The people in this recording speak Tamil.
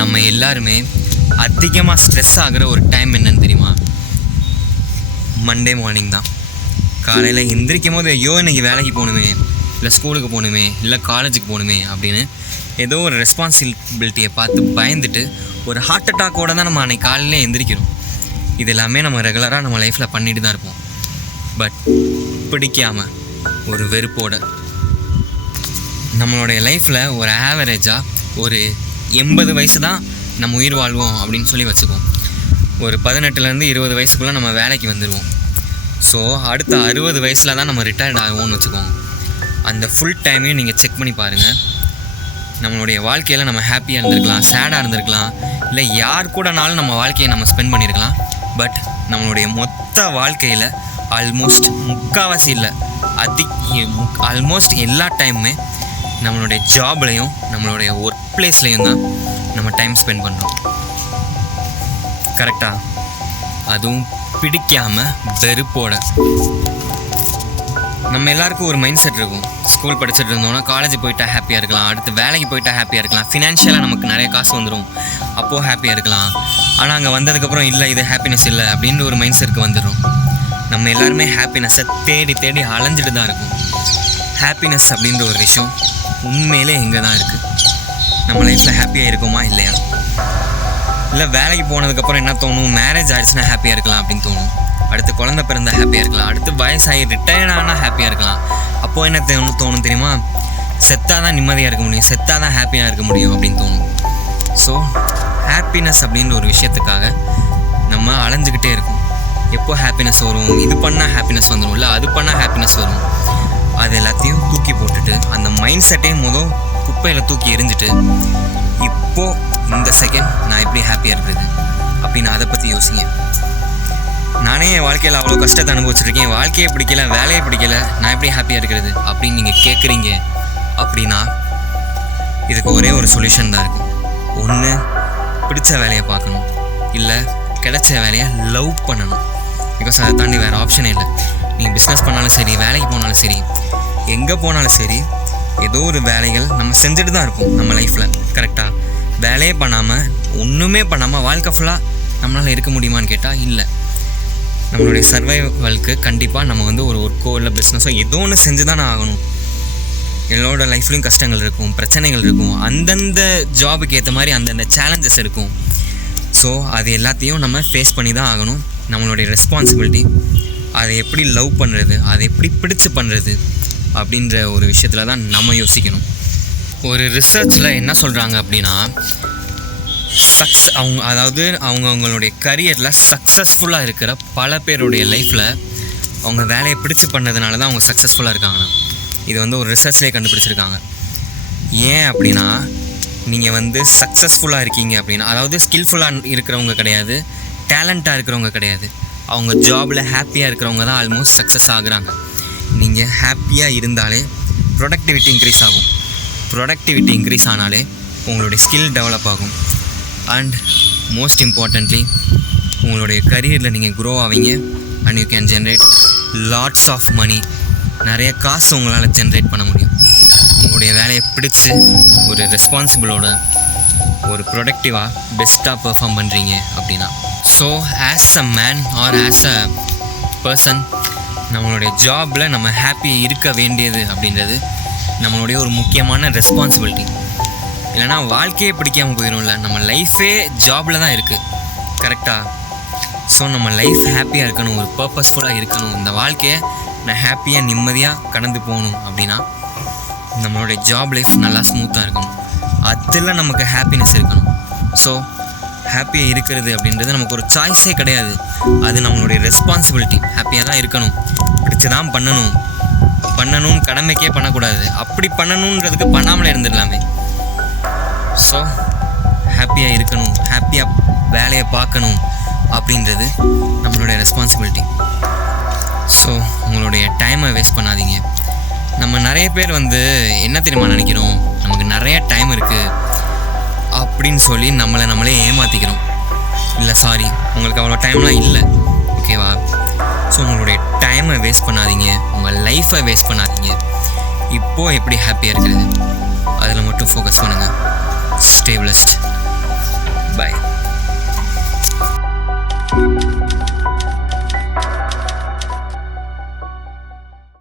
நம்ம எல்லாருமே அதிகமாக ஸ்ட்ரெஸ் ஆகிற ஒரு டைம் என்னன்னு தெரியுமா? மண்டே மார்னிங் தான். காலையில் எந்திரிக்கும் போது ஐயோ இன்றைக்கி வேலைக்கு போகணுமே, இல்லை ஸ்கூலுக்கு போகணுமே, இல்லை காலேஜுக்கு போகணுமே அப்படின்னு ஏதோ ஒரு ரெஸ்பான்சிபிலிட்டியை பார்த்து பயந்துட்டு ஒரு ஹார்ட் அட்டாக்கோடு தான் நம்ம அன்றைக்கி காலையில் எந்திரிக்கிறோம். இது எல்லாமே நம்ம ரெகுலராக நம்ம லைஃப்பில் பண்ணிட்டு தான் இருப்போம். பட் பிடிக்காமல் ஒரு வெறுப்போட நம்மளுடைய லைஃப்பில் ஒரு ஆவரேஜாக ஒரு 80 வயசு தான் நம்ம உயிர் வாழ்வோம் அப்படின்னு சொல்லி வச்சுக்குவோம். ஒரு 18லேருந்து 20 வயசுக்குள்ளே நம்ம வேலைக்கு வந்துடுவோம். ஸோ அடுத்த 60 வயசில் தான் நம்ம ரிட்டையர்ட் ஆகுவோம்னு வச்சுக்கோங்க. அந்த ஃபுல் டைமையும் நீங்கள் செக் பண்ணி பாருங்கள். நம்மளுடைய வாழ்க்கையில் நம்ம ஹாப்பியாக இருந்திருக்கலாம், சேடாக இருந்திருக்கலாம், இல்லை யார் கூடனாலும் நம்ம வாழ்க்கையை நம்ம ஸ்பெண்ட் பண்ணியிருக்கலாம். பட் நம்மளுடைய மொத்த வாழ்க்கையில் ஆல்மோஸ்ட் முக்கால்வாசி இல்லை ஆல்மோஸ்ட் எல்லா டைமுமே நம்மளுடைய ஜாப்லேயும் நம்மளுடைய ஒர்க் பிளேஸ்லேயும் தான் நம்ம டைம் ஸ்பெண்ட் பண்ணுறோம். கரெக்டாக? அதுவும் பிடிக்காமல் வெறுப்போட. நம்ம எல்லாருக்கும் ஒரு மைண்ட் செட் இருக்கும். ஸ்கூல் படிச்சுட்டு இருந்தோம்னா காலேஜ் போயிட்டா ஹாப்பியாக இருக்கலாம், அடுத்து வேலைக்கு போயிட்டா ஹாப்பியாக இருக்கலாம், ஃபினான்ஷியலாக நமக்கு நிறைய காசு வந்துடும், அப்போது ஹாப்பியாக இருக்கலாம். ஆனால் அங்கே வந்ததுக்கப்புறம் இல்லை இது ஹாப்பினஸ் இல்லை அப்படின்ற ஒரு மைண்ட் செட்டுக்கு வந்துடும். நம்ம எல்லாருமே ஹாப்பினஸ்ஸை தேடி தேடி அலைஞ்சிட்டு தான் இருக்கும். ஹாப்பினஸ் அப்படின்ற ஒரு விஷயம் உண்மையிலே எங்கே தான் இருக்குது? நம்ம லைஃப்பில் ஹாப்பியாக இருக்குமா இல்லையா? இல்லை வேலைக்கு போனதுக்கப்புறம் என்ன தோணும்? மேரேஜ் ஆகிடுச்சுன்னா ஹாப்பியாக இருக்கலாம் அப்படின்னு தோணும். அடுத்து குழந்தை பிறந்தா ஹாப்பியாக இருக்கலாம், அடுத்து வயசாகி ரிட்டையர்ட் ஆனால் ஹாப்பியாக இருக்கலாம். அப்போது என்ன தோணும் தெரியுமா? செத்தாக தான் நிம்மதியாக இருக்க முடியும், செத்தாக தான் ஹாப்பியாக இருக்க முடியும் அப்படின்னு தோணும். ஸோ ஹாப்பினஸ் அப்படின்ற ஒரு விஷயத்துக்காக நம்ம அலைஞ்சிக்கிட்டே இருக்கோம். எப்போ ஹாப்பினஸ் வரும்? இது பண்ணால் ஹாப்பினஸ் வந்துடும், இல்லை அது பண்ணால் ஹாப்பினஸ் வரும். அது எல்லாத்தையும் தூக்கி போட்டுட்டு அந்த மைண்ட் செட்டையும் குப்பையில் தூக்கி எரிஞ்சிட்டு இப்போது இந்த செகண்ட் நான் எப்படி ஹாப்பியாக இருக்கிறது அப்படின்னு அதை பற்றி யோசிங்க. நானே என் வாழ்க்கையில் அவ்வளோ கஷ்டத்தை அனுபவிச்சிருக்கேன், வாழ்க்கையே பிடிக்கல, வேலையே பிடிக்கல, நான் எப்படி ஹாப்பியாக இருக்கிறது அப்படின்னு நீங்கள் கேட்குறீங்க அப்படின்னா இதுக்கு ஒரே ஒரு சொல்யூஷன் தான் இருக்குது. ஒன்று, பிடிச்ச வேலையை பார்க்கணும், இல்லை கிடைச்ச வேலையை லவ் பண்ணணும். பிகாஸ் அதை தாண்டி வேறு ஆப்ஷனே இல்லை. நீங்கள் பிஸ்னஸ் பண்ணாலும் சரி, வேலைக்கு போனாலும் சரி, எங்கே போனாலும் சரி, ஏதோ ஒரு வேலைகள் நம்ம செஞ்சுட்டு தான் இருப்போம் நம்ம லைஃப்பில். கரெக்டாக? வேலையே பண்ணாமல் ஒன்றுமே பண்ணாமல் வாழ்க்கை ஃபுல்லாக நம்மளால் இருக்க முடியுமான்னு கேட்டால் இல்லை. நம்மளுடைய சர்வைவலுக்கு கண்டிப்பாக நம்ம ஒரு ஒர்க்கோ இல்லை பிஸ்னஸோ ஏதோ ஒன்று செஞ்சு தானே ஆகணும். என்னோட லைஃப்லேயும் கஷ்டங்கள் இருக்கும், பிரச்சனைகள் இருக்கும், அந்தந்த ஜாபுக்கு ஏற்ற மாதிரி அந்தந்த சேலஞ்சஸ் இருக்கும். ஸோ அது எல்லாத்தையும் நம்ம ஃபேஸ் பண்ணி தான் ஆகணும். நம்மளுடைய ரெஸ்பான்சிபிலிட்டி. அதை எப்படி லவ் பண்ணுறது, அதை எப்படி பிடிச்சு பண்ணுறது அப்படின்ற ஒரு விஷயத்தில் தான் நம்ம யோசிக்கணும். ஒரு ரிசர்ச்சில் என்ன சொல்கிறாங்க அப்படின்னா, அவங்களுடைய கரியரில் சக்ஸஸ்ஃபுல்லாக இருக்கிற பல பேருடைய லைஃப்பில் அவங்க வேலையை பிடிச்சு பண்ணதுனால தான் அவங்க சக்ஸஸ்ஃபுல்லாக இருக்காங்க. இது ஒரு ரிசர்ச்லேயே கண்டுபிடிச்சிருக்காங்க. ஏன் அப்படின்னா, நீங்கள் சக்ஸஸ்ஃபுல்லாக இருக்கீங்க அப்படின்னா, அதாவது ஸ்கில்ஃபுல்லாக இருக்கிறவங்க கிடையாது, டேலண்ட்டாக இருக்கிறவங்க கிடையாது, அவங்க ஜாபில் ஹாப்பியாக இருக்கிறவங்க தான் ஆல்மோஸ்ட் சக்ஸஸ் ஆகுறாங்க. நீங்கள் ஹாப்பியாக இருந்தாலே ப்ரொடக்டிவிட்டி இன்க்ரீஸ் ஆகும். ப்ரொடக்டிவிட்டி இன்க்ரீஸ் ஆனாலே உங்களுடைய ஸ்கில் டெவலப் ஆகும். அண்ட் மோஸ்ட் இம்பார்ட்டன்ட்லி உங்களுடைய கரியரில் நீங்கள் க்ரோ ஆவீங்க. And you can generate lots of money. நிறைய காசு உங்களால் ஜென்ரேட் பண்ண முடியும். உங்களுடைய வேலையை பிடிச்சி ஒரு ரெஸ்பான்சிபிளோட ஒரு ப்ரொடக்டிவாக பெஸ்ட்டாக பெர்ஃபார்ம் பண்ணுறீங்க அப்படின்னா. So as a man or as a person நம்மளுடைய ஜாபில் நம்ம ஹாப்பியாக இருக்க வேண்டியது அப்படின்றது நம்மளுடைய ஒரு முக்கியமான ரெஸ்பான்சிபிலிட்டி. இல்லைனா வாழ்க்கையே பிடிக்காமல் போயிடும்ல. நம்ம லைஃபே ஜாபில் தான் இருக்குது. கரெக்டாக? ஸோ நம்ம லைஃப் ஹாப்பியாக இருக்கணும், ஒரு பர்பஸ்ஃபுல்லாக இருக்கணும், இந்த வாழ்க்கையை நான் ஹாப்பியாக நிம்மதியாக கடந்து போகணும் அப்படின்னா நம்மளுடைய ஜாப் லைஃப் நல்லா ஸ்மூத்தாக இருக்கணும். அதில் நமக்கு ஹாப்பினஸ் இருக்கணும். ஸோ ஹாப்பியாக இருக்கிறது அப்படின்றது நமக்கு ஒரு சாய்ஸே கிடையாது. அது நம்மளுடைய ரெஸ்பான்சிபிலிட்டி. ஹாப்பியாக தான் இருக்கணும், பிடிச்சி தான் பண்ணணும்னு கடமைக்கே பண்ணக்கூடாது. அப்படி பண்ணணுன்றதுக்கு பண்ணாமலே இருந்துடலாமே. ஸோ ஹாப்பியாக இருக்கணும், ஹாப்பியாக வேலையை பார்க்கணும் அப்படின்றது நம்மளுடைய ரெஸ்பான்சிபிலிட்டி. ஸோ உங்களுடைய டைமை வேஸ்ட் பண்ணாதீங்க. நம்ம நிறைய பேர் என்ன தெரியுமா நினைக்கிறோம், நமக்கு நிறைய டைம் இருக்குது அப்படின்னு சொல்லி நம்மளே ஏமாற்றிக்கிறோம். இல்லை சாரி, உங்களுக்கு அவ்வளோ டைம்லாம் இல்லை, ஓகேவா? ஸோ உங்களுடைய டைமை வேஸ்ட் பண்ணாதீங்க, உங்கள் லைஃப்பை வேஸ்ட் பண்ணாதீங்க. இப்போது எப்படி ஹாப்பியாக இருக்கிறது அதில் மட்டும் ஃபோக்கஸ் பண்ணுங்கள். Stay blessed.